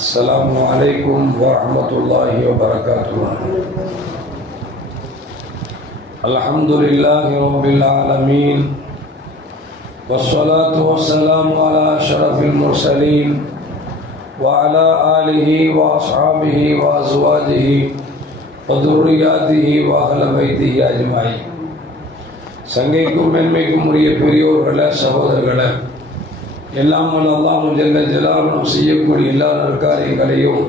السلام عليكم ورحمة الله وبركاته. الحمد لله رب العالمين والصلاة والسلام على أشرف المرسلين وعلى آله وأصحابه وأزواجه وذرياته وأهل بيته أجمعين. சங்கைக்கும் மென்மைக்கும் உரிய பெரியோர்களே, சகோதரர்களே, எல்லாம் அல்லாஹ் ஜல்ல ஜலாலுஹு செய்யக்கூடிய எல்லா நற்காரியங்களையும்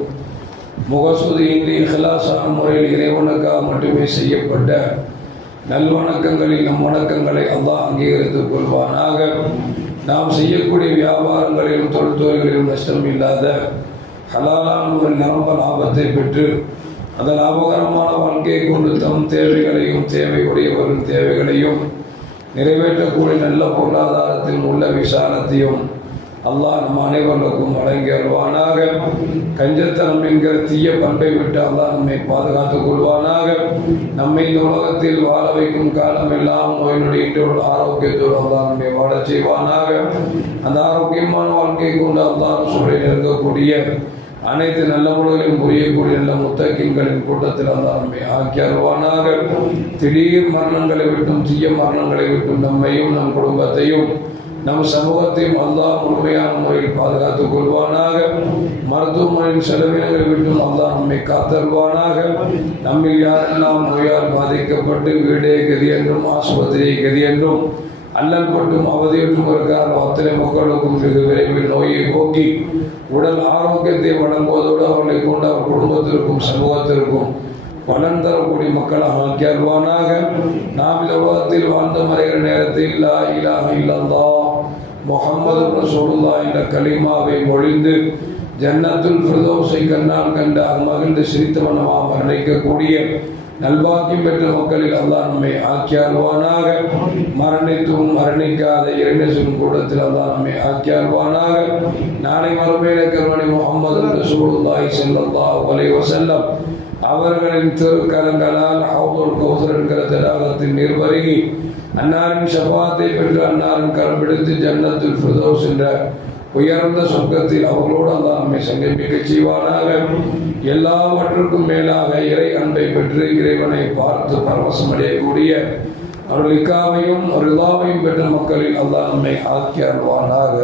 முகஸ்துதியின்றி இஹ்லாஸான முறையில் இறைவனுக்காக மட்டுமே செய்யப்பட்ட நல்வணக்கங்களில் நம் வணக்கங்களை அல்லாஹ் அங்கீகரித்துக் கொள்வானாக. நாம் செய்யக்கூடிய வியாபாரங்களிலும் தொழில்துறைகளிலும் நஷ்டம் இல்லாத ஹலாலான ஒரு நரம்ப லாபத்தை பெற்று அந்த லாபகரமான வாழ்க்கையை கொண்டு தம் தேவைகளையும் தேவையுடையவர்களின் தேவைகளையும் நிறைவேற்றக்கூடிய நல்ல பொருளாதாரத்தில் உள்ள விசாலத்தையும் அல்லாஹ் நம் அனைவருக்கும் வழங்கி அருள்வானாக. கஞ்சத்தனம் என்கிற தீய பண்பை விட்டு அல்லாஹ் நம்மை பாதுகாத்துக் கொள்வானாக. நம்மை இந்த உலகத்தில் வாழ வைக்கும் காலம் எல்லாம் நோயினுடைய இன்றோடு ஆரோக்கியத்தோடு அல்லாஹ் நம்மை வாழச் செய்வானாக. அந்த ஆரோக்கியமான வாழ்க்கையை கொண்டு அல்லாஹ் சூழலில் இருக்கக்கூடிய அனைத்து நல்ல முறைகளையும் புரியக்கூடிய நல்ல முத்தகின்களின் கூட்டத்தில் அல்லாஹ் நம்மை ஆக்கி அருள்வானாக. திடீர் மரணங்களை விட்டும் தீய மரணங்களை விட்டும் நம்மையும் நம் குடும்பத்தையும் நம் சமூகத்தையும் அல்லாஹ் முழுமையான முறையில் பாதுகாத்துக் கொள்வானாக. மருத்துவமனையின் செலவினங்களை விட்டும் அல்லாஹ் நம்மை காத்தருள்வானாக. நம்மில் யாரெல்லாம் நோயால் பாதிக்கப்பட்டு வீடே கதி என்றும் ஆஸ்பத்திரியை கதி என்றும் அல்லல் பட்டும் அவதியுற்றும் இருக்கிறார் அத்தனை மக்களுக்கும் வெகு விரைவில் நோயை போக்கி உடல் ஆரோக்கியத்தை வழங்குவதோடு அவர்களை கொண்டு அவர் குடும்பத்திற்கும் சமூகத்திற்கும் பலன் தரக்கூடிய மக்களாக ஆக்கி அருள்வானாக. நாம் இந்த உலகத்தில் வாழ்ந்து மறைகிற நேரத்தில் லா இலாஹ இல்லல்லாஹ் முஹம்மது ரசூலுல்லாஹ் என்ற கலிமாவை மொழிந்து ஜன்னத்துல் ஃபிர்தௌஸை கண்ணால் கண்டு மகிழ்ந்து சிரித்தவனமாக மரணிக்கக்கூடிய நல்பாக்கியம் பெற்ற மக்களில் அல்லாஹ் நம்மை ஆக்கி அருள்வானாக. மரணித்தும் மரணிக்காத இறைநேசன் கூட்டத்தில் அல்லாஹ் நம்மை ஆக்கி அருள்வானாக. நாளை மறுமையிலே கண்மணி முஹம்மது ரசூலுல்லாஹி ஸல்லல்லாஹு அலைஹி வஸல்லம் அவர்களின் திருக்கரங்களால் ஹவுதுல் கௌசர் என்கிற தடாகத்தில் நீர் பருகி அன்னாரின் ஷஃபாத்தை பெற்று அன்னாரின் கரம் பிடித்து ஜன்னத்துல் ஃபிர்தௌஸ் என்ற உயர்ந்த சொர்க்கத்தில் அவர்களோடு அல்லாஹ் நம்மை சங்கமிக்க செய்வானாக. எல்லாவற்றுக்கும் மேலாக இறை அன்பை பெற்று இறைவனை பார்த்து பரவசம் அடையக்கூடிய அவர்கள் இக்காமையும் ஒரு இலாமையும் பெற்ற மக்களில் அல்லாஹ் நம்மை ஆக்கி அருள்வானாக.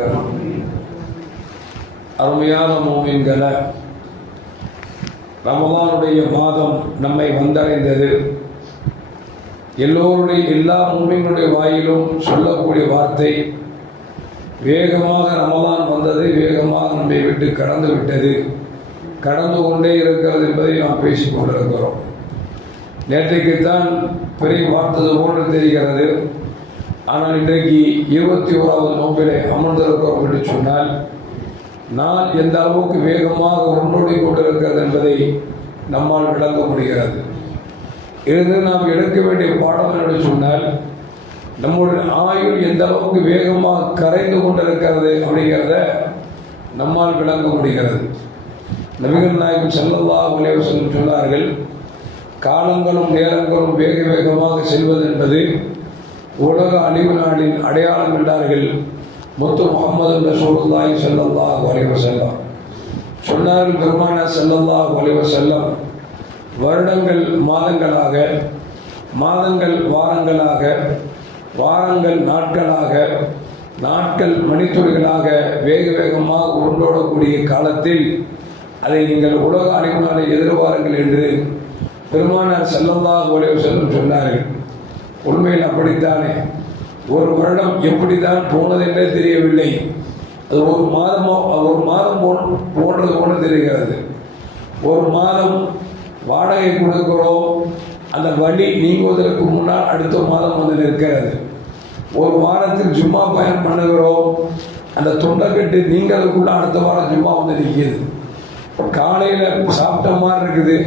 அருமையான மூமின்களே, ரமலானுடைய மாதம் நம்மை வந்தடைந்தது. எல்லோருடைய எல்லா மூமின்களுடைய வாயிலும் சொல்லக்கூடிய வார்த்தை வேகமாக ரமலான் வந்தது, வேகமாக நம்மை விட்டு கடந்து விட்டது, கடந்து கொண்டே இருக்கிறது என்பதை நாம் பேசிக் கொண்டிருக்கிறோம். நேற்றைக்குத்தான் பெரிய பார்த்தது போன்று தெரிகிறது. ஆனால் இன்றைக்கு 21வது நோம்பிலே அமர்ந்திருக்கிறோம் என்று சொன்னால் நாள் எந்த அளவுக்கு வேகமாக உன்னோடி கொண்டிருக்கிறது என்பதை நம்மால் விளங்க முடிகிறது. இருந்து நாம் எடுக்க வேண்டிய பாடம் என்று சொன்னால் நம்முடைய ஆயுள் எந்த அளவுக்கு வேகமாக கரைந்து கொண்டிருக்கிறது அப்படிங்கிறத நம்மால் விளங்க முடிகிறது. நபிகள் நாயகம் ஸல்லல்லாஹு அலைஹி வஸல்லம் சொன்னார்கள், காலங்களும் நேரங்களும் வேக வேகமாக செல்வது என்பது உலக அழிவு நாளின் அடையாளம் என்றார்கள் முத்து முஹம்மது ரசூலுல்லாஹி ஸல்லல்லாஹு அலைஹி வஸல்லம். சொன்னார்கள் பெருமானார் ஸல்லல்லாஹு அலைஹி வஸல்லம், வருடங்கள் மாதங்களாக, மாதங்கள் வாரங்களாக, வாரங்கள் நாட்களாக, நாட்கள் மணித்துளிகளாக வேக வேகமாக உருண்டோடக்கூடிய காலத்தில் அதை நீங்கள் உலக அழிவு நாளை எதிர்பாருங்கள் என்று பெருமானார் ஸல்லல்லாஹு அலைஹி வஸல்லம் சொன்னார்கள். உண்மையில் அப்படித்தானே. ஒரு வருடம் எப்படித்தான் போனது என்றே தெரியவில்லை. அது ஒரு மாதம் போன்றது போன்று தெரிகிறது. ஒரு மாதம் வாடகை கொடுக்கிறோம், அந்த வழி நீங்குவதற்கு முன்னால் அடுத்த மாதம் வந்து நிற்கிறது. ஒரு வாரத்தில் ஜும்மா பயணம் பண்ணுகிறோம், அந்த தொண்டைக்கட்டு நீங்கிறதுக்குள்ள அடுத்த வாரம் ஜும்மா வந்து நிற்கிது. காலையில் சாப்பிட்ட மாதிரி இருக்குது,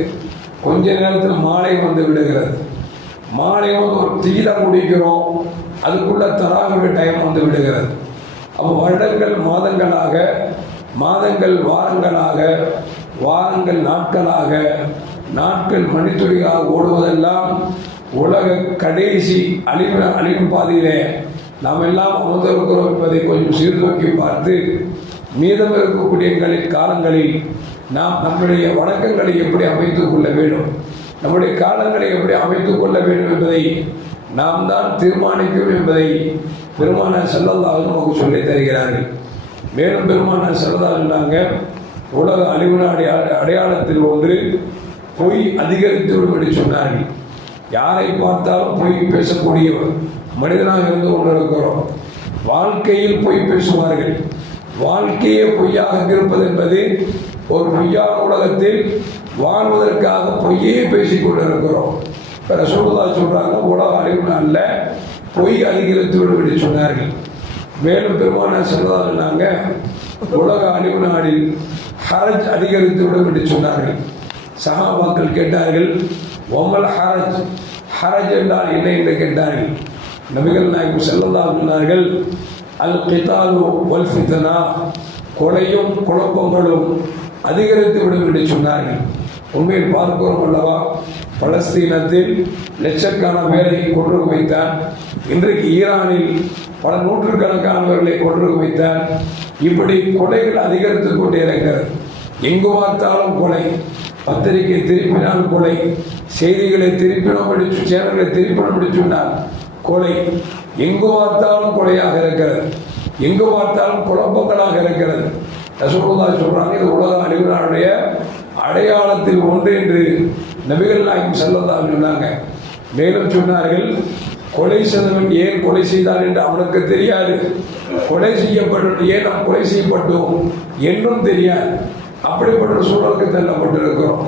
கொஞ்ச நேரத்தில் மாலை வந்து விடுகிறது. மாலை வந்து ஒரு தீரம் குடிக்கிறோம், அதுக்குள்ள தராவிட டைம் வந்து விடுகிறது. அப்போ வருடங்கள் மாதங்களாக, மாதங்கள் வாரங்களாக, வாரங்கள் நாட்களாக, நாட்கள் மணித்துளிகளாக ஓடுவதெல்லாம் உலக கடைசி அழிவின் பாதையிலே நாம் எல்லாம் அமர்ந்திருக்கிறோம் என்பதை கொஞ்சம் சீர்தூக்கி பார்த்து மீதம் இருக்கக்கூடிய காலங்களில் நாம் நம்முடைய வணக்கங்களை எப்படி அமைத்துக் கொள்ள வேண்டும், நம்முடைய காலங்களை எப்படி அமைத்துக் கொள்ள வேண்டும் என்பதை நாம் தான் தீர்மானிக்கும் என்பதை பெருமானார் ஸல்லல்லாஹு அலைஹி நமக்கு சொல்லித் தருகிறார்கள். மேலும் பெருமானார் ஸல்லல்லாஹு அலைஹி சொன்னாங்க, உலக அழிவு அடையாளத்தில் ஒன்று பொய் அதிகரித்து விடும் என்று சொன்னார்கள். யாரை பார்த்தாலும் பொய் பேசக்கூடிய மனிதனாக இருந்து கொண்டிருக்கிறோம். வாழ்க்கையில் பொய் பேசுவார்கள். வாழ்க்கையே பொய்யாக இருப்பது என்பது ஒரு பொய்யான உலகத்தில் வாழ்வதற்காக பொய்யே பேசிக் கொண்டிருக்கிறோம். ரசூலுல்லாஹ் சொல்றாங்க, உலக அழிவு நாள்ல பொய் அதிகரித்து விடும் என்று சொன்னார்கள். மேலும் பெருமானார் ஸல்லல்லாஹு அலைஹி சொன்னாங்க, உலக அழிவு நாளில் ஹரஜ் அதிகரித்து விடும் என்று சொன்னார்கள். சஹாபாக்கள் கேட்டார்கள், ஒமல் ஹரஜ், ஹரஜ் என்றால் என்ன என்று கேட்டார்கள். நபிகள் நாயகம் ஸல்லல்லாஹு அலைஹி சொன்னார்கள், அல் கிதாலு வல் ஃபித்னா, கொலையும் குழப்பங்களும் அதிகரித்து விடும் என்று சொன்னார்கள். உண்மையில் பார்க்கிறோம் அல்லவா, பலஸ்தீனத்தில் லட்சக்கணக்கான பேரை கொன்று வைத்தார். இன்றைக்கு ஈரானில் பல நூற்றுக்கணக்கானவர்களை கொன்று வைத்தார். இப்படி கொலைகள் அதிகரித்துக் கொண்டே இருக்கிறது. எங்கு பார்த்தாலும் கொலை, பத்திரிகை திருப்பினால் கொலை, செய்திகளை திருப்பினோம் அடிச்சு, சேனல்களை திருப்பினோம் அடிச்சுனால் கொலை, எங்கு பார்த்தாலும் கொலையாக இருக்கிறது, எங்கு பார்த்தாலும் குழப்பங்களாக இருக்கிறது. ரசூலுல்லாஹ் சொல்றாங்க, இது உலக அழிவு நாளுடைய அடையாளத்தில் ஒன்று என்று நபிகள் நாயகம் ஸல்லல்லாஹு அலைஹி சொன்னாங்க. மேலும் சொன்னார்கள், கொலை செய்தவன் ஏன் கொலை செய்தான் என்று அவனுக்கு தெரியாது, கொலை செய்யப்படும் ஏன் நாம் கொலை செய்யப்பட்டோம் என்றும் தெரியாது. அப்படிப்பட்ட சூழலுக்கு தள்ளப்பட்டிருக்கிறோம்.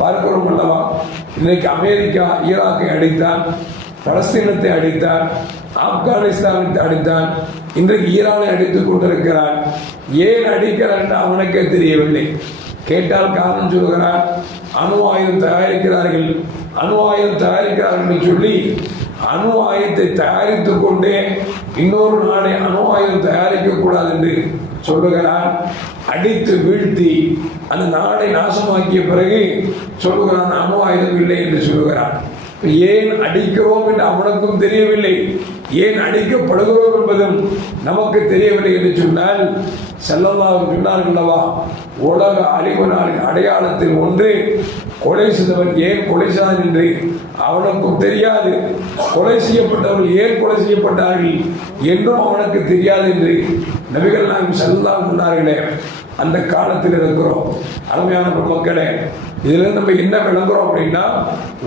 பார்க்கிறோம் அல்லவா, இன்னைக்கு அமெரிக்கா ஈராக்கை அடித்தான், பலஸ்தீனத்தை அடித்தான், ஆப்கானிஸ்தானை அடித்தான், இன்றைக்கு ஈரானை அடித்துக் கொண்டிருக்கிறான். ஏன் அடிக்கிறான் என்று அவனுக்கே தெரியவில்லை. கேட்டால் காரணம் சொல்கிறான், அணு ஆயுதம் தயாரிக்கிறார்கள், அணு ஆயுதம் தயாரிக்கிறார்கள் என்று சொல்லி அணு ஆயுதத்தை தயாரித்துக் கொண்டே இன்னொரு நாடை அணு ஆயுதம் தயாரிக்க கூடாது என்று சொல்லுகிறான். அடித்து வீழ்த்தி அந்த நாடை நாசமாக்கிய பிறகு சொல்லுகிறான் அணு ஆயுதம் இல்லை என்று சொல்லுகிறான். ஏன் அடிக்கிறோம் என்று அவனுக்கும் தெரியவில்லை, ஏன் அடிக்கப்படுகிறோம் என்பதும் நமக்கு தெரியவில்லை என்று சொன்னால், ஸல்லல்லாஹு சொன்னார்கள் அல்லவா, உலக அழிவு நாளின் அடையாளத்தில் ஒன்று கொலை செய்தவன் ஏன் கொலை செய்தான் என்று அவனுக்கும் தெரியாது, கொலை செய்யப்பட்டவர்கள் ஏன் கொலை செய்யப்பட்டார்கள் என்றும் அவனுக்கு தெரியாது என்று நபிகள் நாயகம் ஸல்லல்லாஹு அலைஹி சொன்னார்களே. அந்த காலத்தில் இருக்கிறோம். அருமையான மக்களே, இதிலிருந்து நம்ம என்ன விளங்குறோம் அப்படின்னா,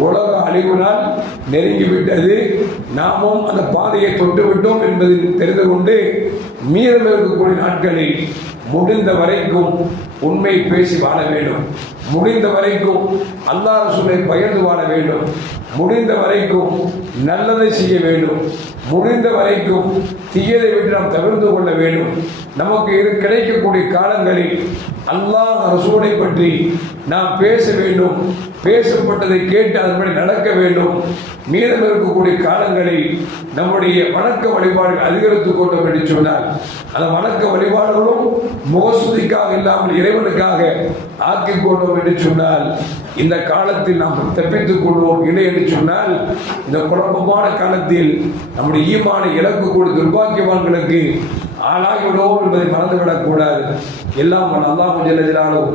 உலக அழிவு நாள் நெருங்கிவிட்டது, நாமும் அந்த பாதையை தொட்டு விட்டோம் என்பதை தெரிந்து கொண்டு மீதம் இருக்கக்கூடிய நாட்களில் முடிந்த வரைக்கும் உண்மை பேசி வாழ வேண்டும், முடிந்த வரைக்கும் அல்லாஹ் ரசூலை பயந்து வாழ வேண்டும், முடிந்த வரைக்கும் நல்லதை செய்ய வேண்டும், முடிந்த வரைக்கும் தீயதை விட்டு நாம் தவிர்த்து கொள்ள வேண்டும். நமக்கு கிடைக்கக்கூடிய காலங்களில் அல்லாஹ் ரசூலை பற்றி நாம் பேச வேண்டும், பேசப்பட்டதை கேட்டு அதன்படி நடக்க வேண்டும். மீதம் இருக்கக்கூடிய காலங்களில் நம்முடைய வணக்க வழிபாடுகள் அதிகரித்துக் கொண்டோம் என்று சொன்னால், அந்த வணக்க வழிபாடுகளும் முகஸ்துதிக்காக இல்லாமல் இறைவனுக்காக ஆக்கிக் கொண்டோம் என்று சொன்னால், இந்த காலத்தில் நாம் தப்பித்துக் கொள்வோம். இல்லை என்று சொன்னால், இந்த குழப்பமான காலத்தில் நம்முடைய ஈமானை இழக்கக்கூடிய துர்பாக்கியவான்களுக்கு ஆளாகிவிடுவோம் என்பதை மறந்துவிடக் கூடாது. எல்லாம் அல்லாஹ் ஜல்ல ஜலாலுஹு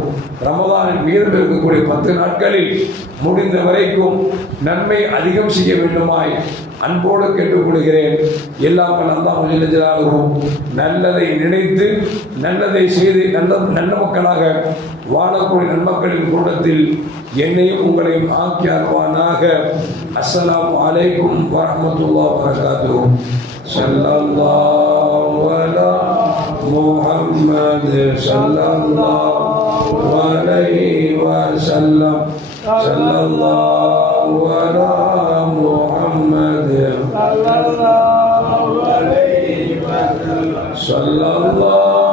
ரமதானின் மீதம் இருக்கக்கூடிய 10 நாட்களில் முடிந்த வரைக்கும் நன்மை அதிகம் செய்ய வேண்டுமாய் அன்போடு கேட்டுக்கொள்கிறேன். எல்லாம் அல்லாஹ் ஜல்ல ஜலாலுஹு நல்லதை நினைத்து நல்லதை செய்து நல்ல மக்களாக வாழக்கூடிய நன்மக்களின் கூட்டத்தில் என்னையும் உங்களையும் ஆக்கி அருள்வானாக. அஸ்ஸலாமு அலைக்கும் வரஹ்மத்துல்லாஹி வபரகாத்துஹு. ஸல்லல்லாஹு அலா முஹம்மது ஸல்லல்லாஹு அலைஹி வஸல்லம். ஸல்லல்லாஹு அலா முஹம்மது ஸல்லல்லாஹு அலைஹி வஸல்லம். ஸல்லல்லாஹு